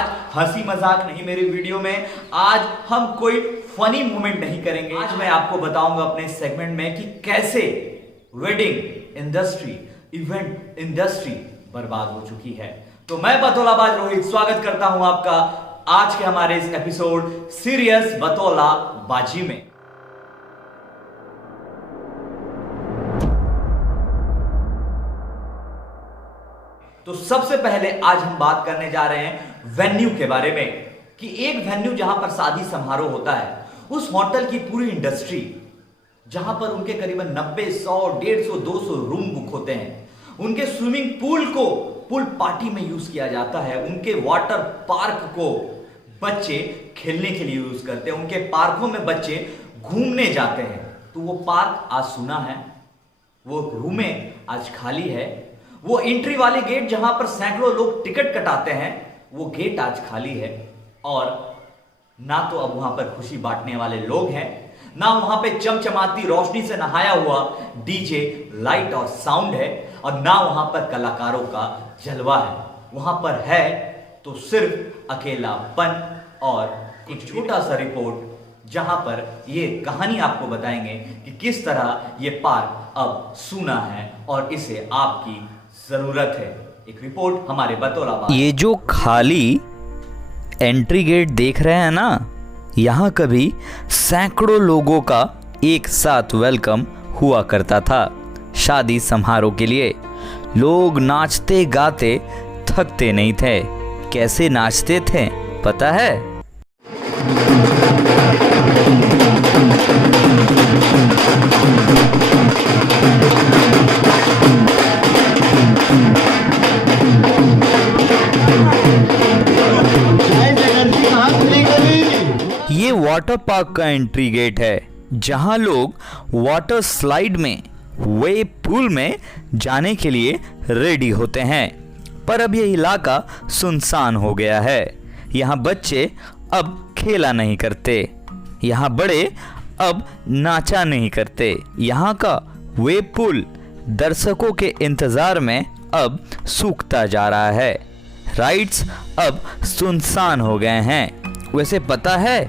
आज हंसी मजाक नहीं मेरे वीडियो में, आज हम कोई फनी मोमेंट नहीं करेंगे। आज मैं आपको बताऊंगा अपने सेगमेंट में कि कैसे वेडिंग इंडस्ट्री, इवेंट इंडस्ट्री बर्बाद हो चुकी है। तो मैं बतौलाबाज रोहित स्वागत करता हूं आपका आज के हमारे इस एपिसोड सीरियस बतौला बाजी में। तो सबसे पहले आज हम बात करने जा रहे हैं वेन्यू के बारे में कि एक वेन्यू जहां पर शादी समारोह होता है, उस होटल की पूरी इंडस्ट्री जहां पर उनके करीबन 90, 100, 150, 200 रूम बुक होते हैं, उनके स्विमिंग पूल को पूल पार्टी में यूज किया जाता है, उनके वाटर पार्क को बच्चे खेलने के लिए यूज करते हैं, उनके पार्कों में बच्चे घूमने जाते हैं। तो वो पार्क आज सुना है, वो रूमें आज खाली है, वो एंट्री वाले गेट जहां पर सैकड़ों लोग टिकट कटाते हैं, वो गेट आज खाली है। और ना तो अब वहां पर खुशी बांटने वाले लोग हैं, ना वहां पे चमचमाती रोशनी से नहाया हुआ डीजे, लाइट और साउंड है, और ना वहां पर कलाकारों का जलवा है। वहां पर है तो सिर्फ अकेलापन और एक छोटा सा रिपोर्ट जहां पर ये कहानी आपको बताएंगे कि किस तरह ये पार्क अब सूना है और इसे आपकी जरूरत है। एक रिपोर्ट हमारे बतौलाबाज। ये जो खाली एंट्री गेट देख रहे हैं ना, यहाँ कभी सैकड़ों लोगों का एक साथ वेलकम हुआ करता था शादी समारोह के लिए। लोग नाचते गाते थकते नहीं थे। कैसे नाचते थे पता है? ये वाटर पार्क का एंट्री गेट है जहां लोग वाटर स्लाइड में, वे पूल में जाने के लिए रेडी होते हैं। पर अब यह इलाका सुनसान हो गया है। यहाँ बच्चे अब खेला नहीं करते, यहाँ बड़े अब नाचा नहीं करते। यहाँ का वे पूल दर्शकों के इंतजार में अब सूखता जा रहा है। राइड्स अब सुनसान हो गए हैं। वैसे पता है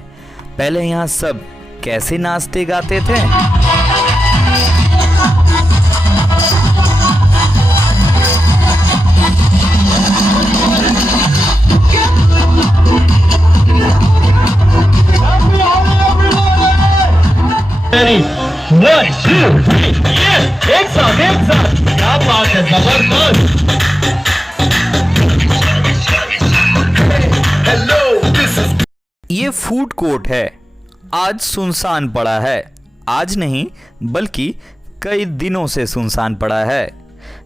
पहले यहाँ सब कैसे नाचते गाते थे? एक साथ क्या बात है, जबरदस्त। ये फूड कोर्ट है, आज सुनसान पड़ा है। आज नहीं बल्कि कई दिनों से सुनसान पड़ा है।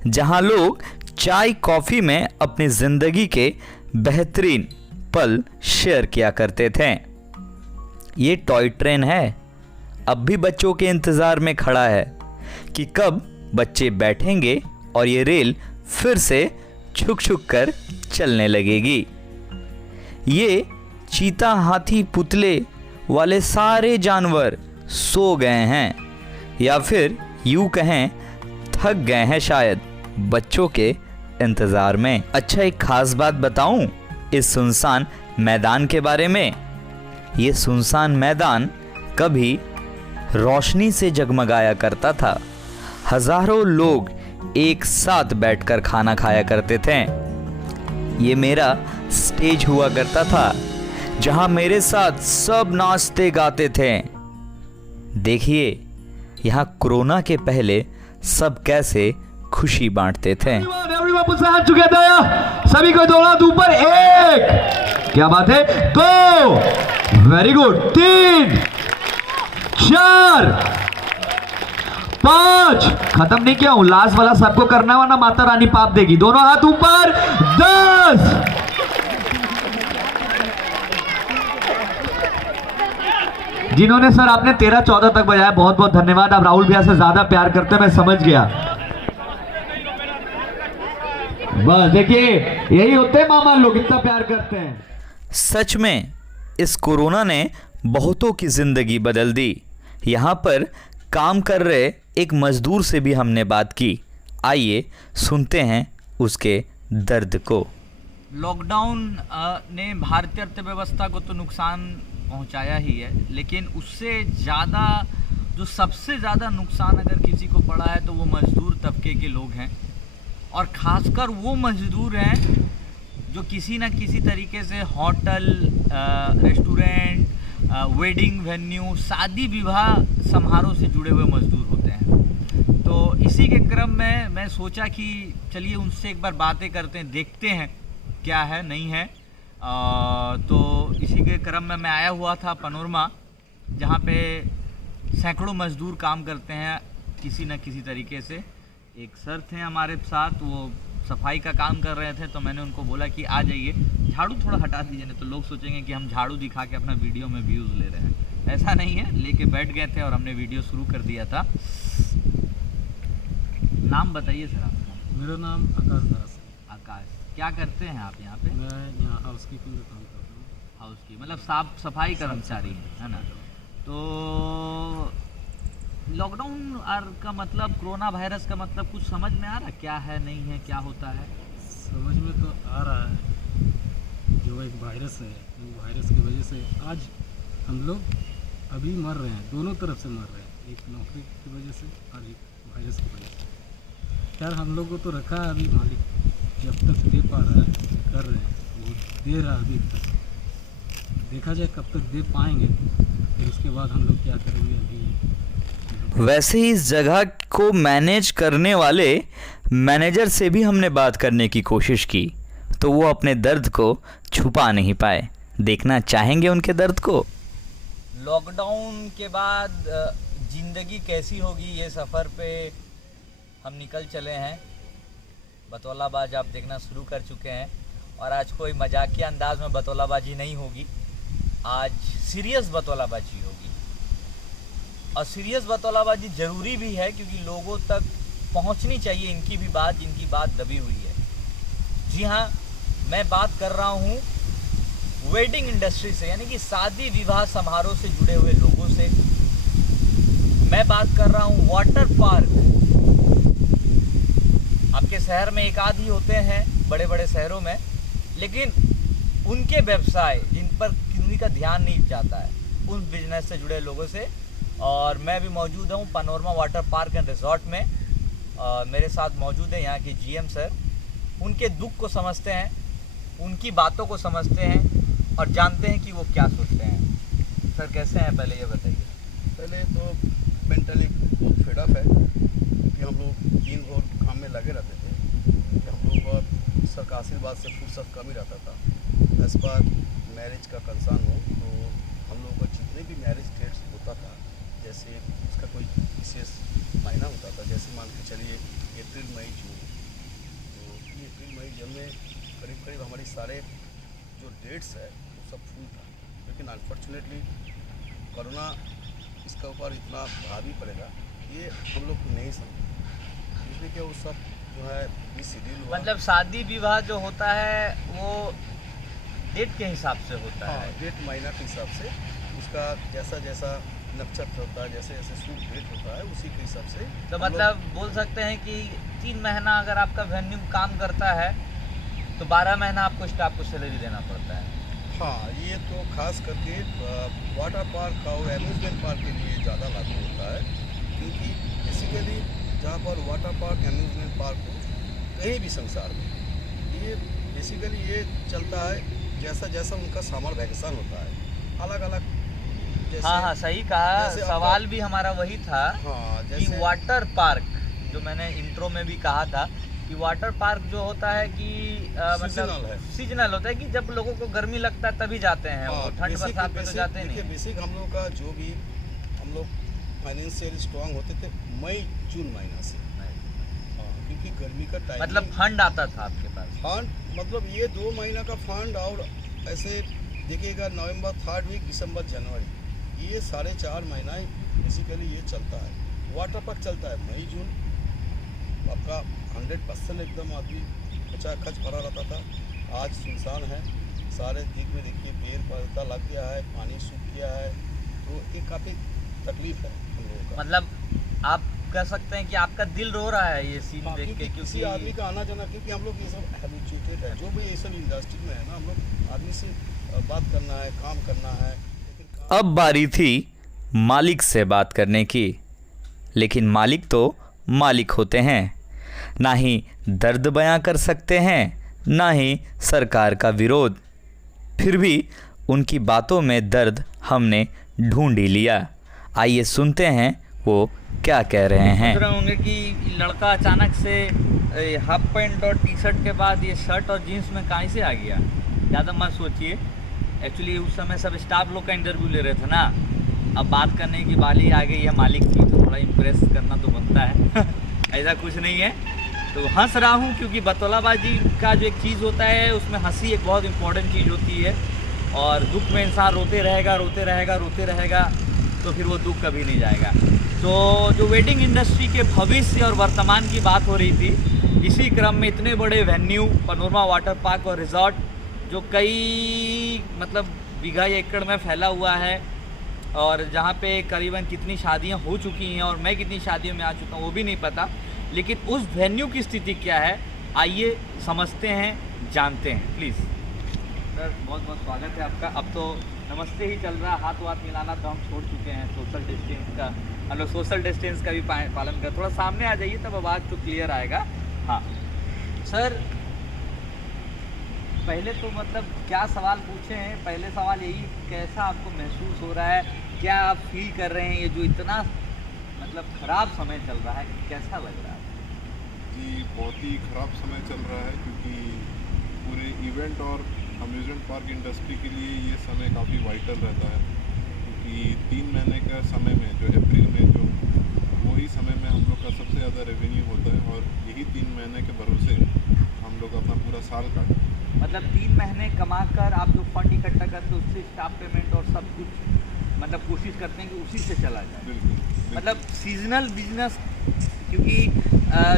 जहां लोग चाय कॉफी में अपनी जिंदगी के बेहतरीन पल शेयर किया करते थे। ये टॉय ट्रेन है, अब भी बच्चों के इंतजार में खड़ा है कि कब बच्चे बैठेंगे और ये रेल फिर से छुक छुक कर चलने लगेगी। ये चीता, हाथी, पुतले वाले सारे जानवर सो गए हैं, या फिर यूं कहें थक गए हैं शायद बच्चों के इंतजार में। अच्छा, एक खास बात बताऊं इस सुनसान मैदान के बारे में। ये सुनसान मैदान कभी रोशनी से जगमगाया करता था। हजारों लोग एक साथ बैठकर खाना खाया करते थे। ये मेरा स्टेज हुआ करता था जहां मेरे साथ सब नाचते गाते थे। देखिए यहाँ कोरोना के पहले सब कैसे खुशी बांटते थे। सभी को दो हाथ ऊपर, एक, क्या बात है, दो, वेरी गुड, 3, 4, 5, खत्म नहीं किया हूं, लास्ट वाला सबको करना है ना, माता रानी पाप देगी। दोनों हाथ ऊपर, 10। जिन्होंने सर आपने 13-14 तक बजाया, बहुत बहुत धन्यवाद। आप राहुल भैया से ज्यादा प्यार करते हैं, मैं समझ गया। बस देखिए यही होते हैं मामा लोग, इतना प्यार करते हैं। सच में इस कोरोना ने बहुतों की जिंदगी बदल दी। यहाँ पर काम कर रहे एक मजदूर से भी हमने बात की। आइए सुनते हैं उसके दर्द को। लॉकडाउन ने भारतीय अर्थव्यवस्था को तो नुकसान पहुंचाया ही है, लेकिन उससे ज़्यादा जो सबसे ज़्यादा नुकसान अगर किसी को पड़ा है तो वो मजदूर तबके के लोग हैं, और ख़ासकर वो मजदूर हैं जो किसी न किसी तरीके से होटल, रेस्टोरेंट, वेडिंग वेन्यू, शादी विवाह समारोह से जुड़े हुए मजदूर होते हैं। तो इसी के क्रम में मैं सोचा कि चलिए उनसे एक बार बातें करते हैं, देखते हैं क्या है नहीं है। तो इसी के क्रम में मैं आया हुआ था पनोरमा, जहाँ पे सैकड़ों मजदूर काम करते हैं किसी न किसी तरीके से। एक सर थे हमारे साथ, वो सफाई का काम कर रहे थे, तो मैंने उनको बोला कि आ जाइए, झाड़ू थोड़ा हटा दीजिए, नहीं तो लोग सोचेंगे कि हम झाड़ू दिखा के अपना वीडियो में व्यूज़ ले रहे हैं। ऐसा नहीं है, लेके बैठ गए थे और हमने वीडियो शुरू कर दिया था। नाम बताइए सर आपका। मेरा नाम आकाश दास है। आकाश, क्या करते हैं आप यहाँ पे? मैं यहाँ हाउस कीपिंग में काम करता हूँ। हाउस की मतलब साफ सफाई कर्मचारी हैं, है ना? तो लॉकडाउन का मतलब, कोरोना वायरस का मतलब कुछ समझ में आ रहा क्या है नहीं है, क्या होता है? समझ में तो आ रहा है, जो एक वायरस है, वायरस की वजह से आज हम लोग अभी मर रहे हैं, दोनों तरफ से मर रहे हैं, एक नौकरी की वजह से और एक वायरस की वजह से। खैर हम लोग को तो रखा है अभी मालिक, जब तक दे पा रहा है कर रहे हैं, वो दे रहा है अभी तक। देखा जाए कब तक दे पाएंगे, फिर उसके बाद हम लोग क्या करेंगे। अभी वैसे ही इस जगह को मैनेज करने वाले मैनेजर से भी हमने बात करने की कोशिश की, तो वो अपने दर्द को छुपा नहीं पाए। देखना चाहेंगे उनके दर्द को। लॉकडाउन के बाद ज़िंदगी कैसी होगी, ये सफ़र पे हम निकल चले हैं। बतौलाबाज आप देखना शुरू कर चुके हैं, और आज कोई मजाकिया अंदाज में बतौलाबाजी नहीं होगी, आज सीरियस बतौलाबाजी होगी। और सीरियस बतौलाबाजी ज़रूरी भी है, क्योंकि लोगों तक पहुंचनी चाहिए इनकी भी बात, जिनकी बात दबी हुई है। जी हाँ, मैं बात कर रहा हूँ वेडिंग इंडस्ट्री से, यानी कि शादी विवाह समारोह से जुड़े हुए लोगों से। मैं बात कर रहा हूँ वाटर पार्क। आपके शहर में एक आध ही होते हैं, बड़े बड़े शहरों में, लेकिन उनके व्यवसाय जिन पर किसी का ध्यान नहीं जाता है, उस बिजनेस से जुड़े लोगों से। और मैं भी मौजूद हूँ panorama water park and resort में। मेरे साथ मौजूद है यहाँ के जीएम सर। उनके दुख को समझते हैं, उनकी बातों को समझते हैं और जानते हैं कि वो क्या सोचते हैं। सर कैसे हैं, पहले ये बताइए। पहले तो मेंटली बहुत फेड अप है, क्योंकि हम लोग दिन भर काम में लगे रहते थे, कि हम लोग को सर का आशीर्वाद से फुर्सत कम ही रहता था। एज पर मैरिज का कंसर्न हो तो हम लोगों को जितने भी मैरिज डेट्स होता था, जैसे उसका कोई विशेष महीना होता था, जैसे मान के चलिए अप्रैल मई जून, तो ये अप्रैल मई जून में करीब करीब हमारी सारे जो डेट्स है वो सब फुल था। लेकिन अनफॉर्चुनेटली कोरोना इसका ऊपर इतना भारी पड़ेगा ये हम लोग नहीं समझे, इसलिए कि वो सब जो है शेड्यूल हुआ। मतलब शादी विवाह जो होता है वो डेट के हिसाब से होता है। डेट महीना के हिसाब से, उसका जैसा जैसा नक्षत्र होता है, जैसे जैसे शुभ डेट होता है, उसी के हिसाब से। तो मतलब बोल सकते हैं कि 3 महीना अगर आपका वेन्यू काम करता है तो 12 महीना आपको स्टाफ को सैलरी देना पड़ता है। हाँ, ये तो खास करके वाटर पार्क और एम्यूजमेंट पार्क के लिए ज़्यादा लागू होता है, क्योंकि बेसिकली जहाँ पर वाटर पार्क एम्यूजमेंट पार्क हो कहीं भी संसार में, ये बेसिकली ये चलता है जैसा जैसा उनका समर वैकेशन होता है, अलग अलग। हाँ, सही कहा। सवाल भी हमारा वही था। हाँ, कि वाटर पार्क, जो मैंने इंट्रो में भी कहा था कि वाटर पार्क जो होता है कि मतलब सीजनल होता है, कि जब लोगों को गर्मी लगता है तभी जाते हैं, वो ठंड बरसात में तो जाते नहीं। बेसिक हम लोग का जो भी हम लोग फाइनेंशियल स्ट्रांग होते थे मई जून महीना से, क्योंकि गर्मी का टाइम, मतलब फंड आता था आपके पास। फंड मतलब ये 2 महीना का फंड, और ऐसे देखिएगा नवंबर 3rd वीक, दिसंबर जनवरी, ये 4.5 महीना बेसिकली ये चलता है। वाटर पार्क चलता है मई जून, आपका 100% एकदम आदमी खच भरा रहता था। आज सुनसान है, सारे दिख में देखिए पेड़ पौधा लग गया है, पानी सूख गया है, तो ये काफ़ी तकलीफ है हम लोगों का। मतलब आप कह सकते हैं कि आपका दिल रो रहा है ये सीन देख के, किसी आदमी का आना जाना, क्योंकि हम लोग ये सब हैबिचुएटेड है, जो भी ये सब इंडस्ट्री में है ना, हम लोग आदमी से बात करना है, काम करना है, लेकिन अब बारी थी मालिक से बात करने की, लेकिन मालिक तो मालिक होते हैं, ना ही दर्द बयां कर सकते हैं, ना ही सरकार का विरोध। फिर भी उनकी बातों में दर्द हमने ढूंढ ही लिया। आइए सुनते हैं वो क्या कह रहे हैं। सोच रहे होंगे कि लड़का अचानक से हाफ पैंट और टी शर्ट के बाद ये शर्ट और जीन्स में कहाँ से आ गया। ज़्यादा मत सोचिए, एक्चुअली उस समय सब स्टाफ लोग का इंटरव्यू ले रहे थे ना, अब बात करने की बारी आ गई है मालिक की, तो थोड़ा इम्प्रेस करना तो बनता है ऐसा कुछ नहीं है। तो हंस रहा हूँ क्योंकि बतौलाबाजी का जो एक चीज़ होता है उसमें हंसी एक बहुत इंपॉर्टेंट चीज़ होती है, और दुख में इंसान रोते रहेगा तो फिर वो दुख कभी नहीं जाएगा। तो जो वेडिंग इंडस्ट्री के भविष्य और वर्तमान की बात हो रही थी, इसी क्रम में इतने बड़े वेन्यू पनोरमा वाटर पार्क और रिजॉर्ट जो कई मतलब बीघा एकड़ में फैला हुआ है, और जहाँ पे करीबन कितनी शादियाँ हो चुकी हैं और मैं कितनी शादियों में आ चुका हूँ वो भी नहीं पता, लेकिन उस वेन्यू की स्थिति क्या है आइए समझते हैं, जानते हैं। प्लीज़ सर, बहुत बहुत स्वागत है आपका। अब तो नमस्ते ही चल रहा है, हाथ वाथ मिलाना तो हम छोड़ चुके हैं, सोशल डिस्टेंस का, मतलब सोशल डिस्टेंस का भी पालन कर। थोड़ा सामने आ जाइए तब आवाज़ तो क्लियर आएगा। हाँ सर, पहले तो मतलब क्या सवाल पूछे हैं, पहले सवाल यही, कैसा आपको महसूस हो रहा है, क्या आप फील कर रहे हैं, ये जो इतना मतलब ख़राब समय चल रहा है, कैसा लग रहा है? जी बहुत ही ख़राब समय चल रहा है, क्योंकि पूरे इवेंट और अम्यूज़मेंट पार्क इंडस्ट्री के लिए ये समय काफ़ी वाइटल रहता है, क्योंकि 3 महीने का समय में जो अप्रैल में जो वही समय में हम लोग का सबसे ज़्यादा रेवेन्यू होता है, और यही 3 महीने के भरोसे हम लोग अपना पूरा साल काटते हैं। मतलब 3 महीने कमा कर आप जो फंड इकट्ठा करते हैं उससे स्टाफ पेमेंट और सब कुछ मतलब कोशिश करते हैं कि उसी से चला जाए। बिल्कुल। मतलब सीजनल बिजनेस, क्योंकि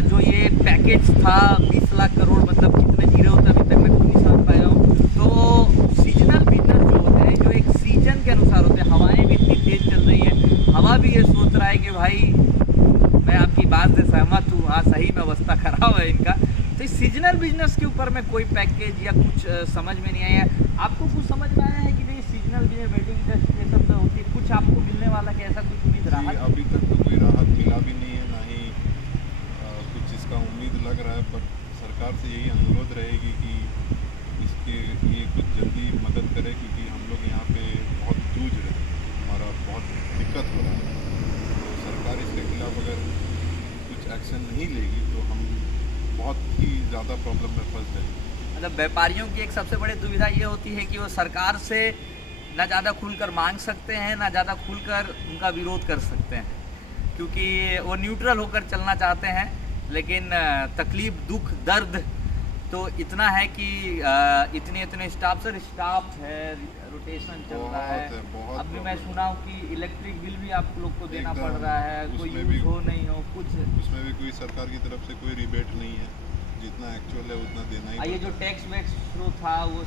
जो ये पैकेज था 20 लाख करोड़, मतलब कितने जीरो होते अभी तक मैं खुद नहीं समझ पाया हूँ। तो सीजनल बिजनेस जो होते हैं, जो एक सीजन के अनुसार होते हैं, हवाएं भी इतनी तेज चल रही है, हवा भी ये सोच रहा है कि भाई मैं आपकी बात से सहमत हूँ, हाँ सही में अवस्था खराब है इनका। तो इस सीजनल बिजनेस के ऊपर में कोई पैकेज या कुछ समझ में नहीं आया। आपको कुछ समझ में आया है कि नहीं सीजनल बिजनेस, वेडिंग इंडस्ट्री ये सब तो होती है, कुछ आपको मिलने वाला कि ऐसा कुछ उम्मीद रहा? अभी तक तो कोई राहत मिला भी नहीं है, ना ही कुछ इसका उम्मीद लग रहा है, बट सरकार से यही अनुरोध रहेगी कि इसके लिए कुछ जल्दी मदद करे, क्योंकि हम लोग यहाँ पे बहुत जूझ रहे हैं, हमारा बहुत दिक्कत हो रहा है। तो सरकार इसके खिलाफ अगर कुछ एक्शन नहीं लेगी तो हम बहुत ही ज़्यादा प्रॉब्लम में फंस जाएंगे। मतलब व्यापारियों की एक सबसे बड़ी दुविधा ये होती है कि वो सरकार से ना ज़्यादा खुलकर मांग सकते हैं, ना ज़्यादा खुलकर उनका विरोध कर सकते हैं, क्योंकि वो न्यूट्रल होकर चलना चाहते हैं, लेकिन तकलीफ, दुख, दर्द तो इतना है कि इतने स्टाफ है, रोटेशन चल रहा है। अब भी मैं सुना हूँ कि इलेक्ट्रिक बिल भी आप लोग को देना पड़ रहा है, कोई यूज हो नहीं हो कुछ, उसमें भी कोई सरकार की तरफ से कोई रिबेट नहीं है, जितना एक्चुअल है उतना देना ही। ये जो टैक्स वैक्स जो था वो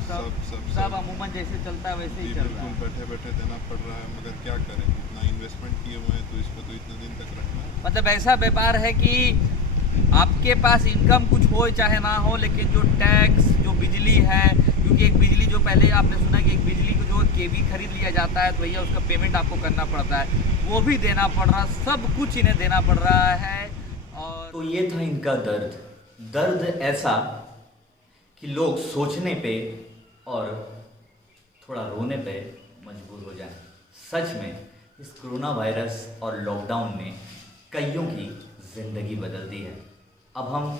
सब अमूमन जैसे चलता है वैसे ही चल रहा है। बैठे बैठे देना पड़ रहा है, मगर क्या करें, इतना इन्वेस्टमेंट किए हुए हैं तो इस पर तो इतने दिन तक रखना है। मतलब ऐसा व्यापार है कि आपके पास इनकम कुछ हो चाहे ना हो, लेकिन जो टैक्स, जो बिजली है, क्योंकि एक बिजली जो पहले आपने सुना कि एक बिजली को जो केवी खरीद लिया जाता है तो भैया उसका पेमेंट आपको करना पड़ता है, वो भी देना पड़ रहा, सब कुछ इन्हें देना पड़ रहा है। और तो ये था इनका दर्द ऐसा कि लोग सोचने पे और थोड़ा रोने पे मजबूर हो जाए। सच में इस कोरोना वायरस और लॉकडाउन ने कईयों की ज़िंदगी बदल दी है। अब हम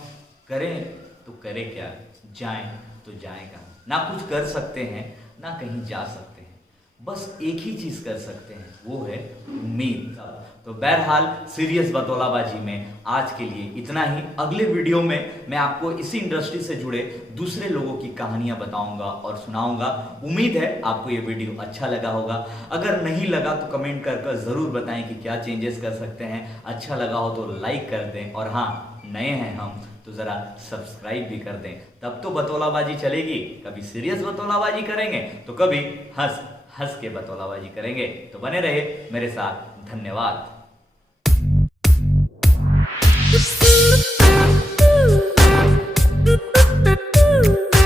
करें तो करें क्या, जाएं तो जाएं कहाँ। ना कुछ कर सकते हैं, ना कहीं जा सकते हैं, बस एक ही चीज़ कर सकते हैं, वो है उम्मीद। तो बहरहाल सीरियस बतौलाबाजी में आज के लिए इतना ही। अगले वीडियो में मैं आपको इसी इंडस्ट्री से जुड़े दूसरे लोगों की कहानियां बताऊंगा और सुनाऊंगा। उम्मीद है आपको ये वीडियो अच्छा लगा होगा। अगर नहीं लगा तो कमेंट कर ज़रूर बताएं कि क्या चेंजेस कर सकते हैं। अच्छा लगा हो तो लाइक कर दें, और हाँ नए हैं हम तो ज़रा सब्सक्राइब भी कर दें। तब तो बतौलाबाजी चलेगी, कभी सीरियस बतौलाबाजी करेंगे तो कभी हंस के बतौलाबाजी करेंगे। तो बने रहे मेरे साथ। धन्यवाद।